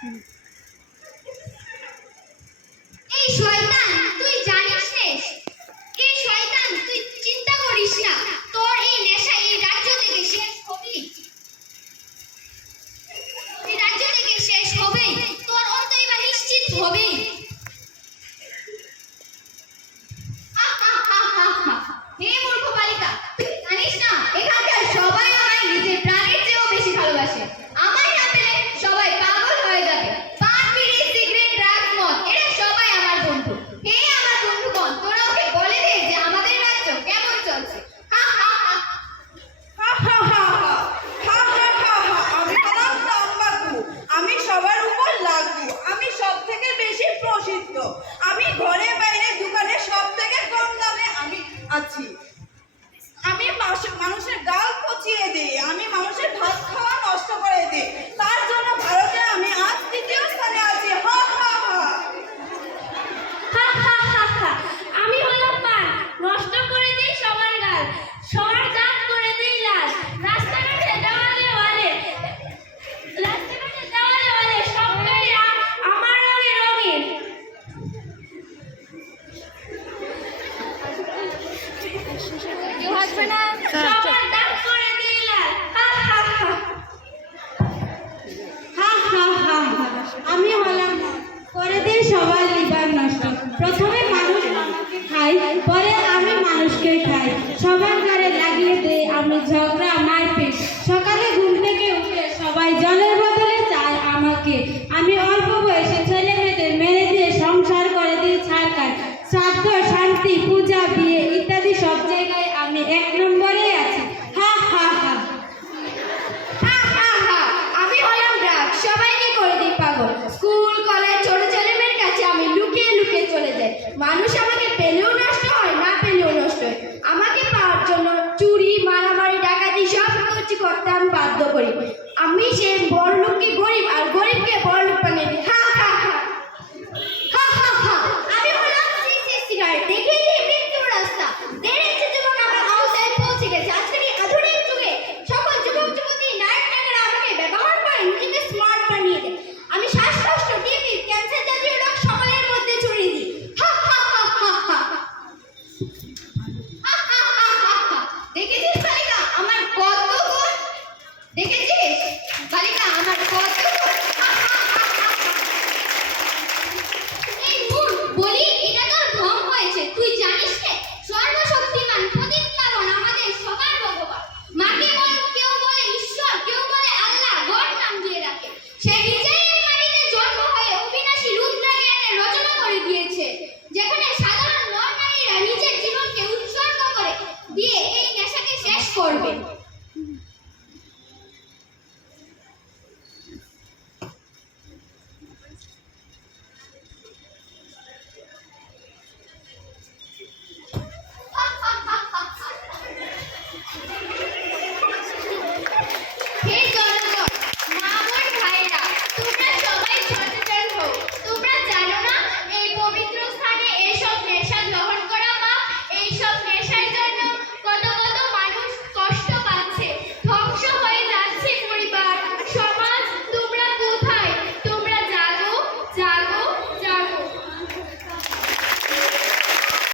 এই শয়তান তুই জানিস নে, এই শয়তান তুই চিন্তা করিস না, তোর এই নেশা এই রাজ্য থেকে শেষ হবেই, এই রাজ্য থেকে শেষ হবেই, তোর অন্ত এবার নিশ্চিত হবেই। হে মূর্খ বালিকা, তুই জানিস না এখানকার সবাই আমায় নিজের প্রাণের চেয়েও বেশি ভালোবাসে। আমায় না পেলে সবাই পাগল হয়ে যাবে। পান, বিড়ি, সিগারেট, ড্রাগস, মদ এরা সবাই আমার বন্ধু। হে আমার বন্ধুগণ, তোরা ওকে বলে দে যে আমাদের রাজ্য কেমন চলছে। আমি সবার উপর লাগু, আমি সব থেকে বেশি প্রসিদ্ধ, আমি ঘরে বাইরে দোকানে সব থেকে কম দামে আমি আছি। আমি মানুষের গাল পচিয়ে দিই, আমি মানুষের ভাত খাওয়া নষ্ট করে দিই, তার জন্য ভারতে আমি আজ তৃতীয় স্থানে আছি। আমি হলাম পান, নষ্ট করে দিই সবার গাল, সবার দাঁত করে দিই লাল, রাস্তাঘাটে দেওয়ালে সব গাড়িরা আমার রঙে রঙিন। সবার দাঁত করে দিই লাল। আমি হলাম করে দিই সবার লিভার নষ্ট। প্রথমে মানুষ আমাকে খাই, পরে আমি মানুষকে খাই, সবার গায়ে লাগিয়ে দেই আমি ঝগড়া মারপিট। সকালে ঘুম থেকে উঠে সবাই জলের বদলে চায় আমাকে, আমি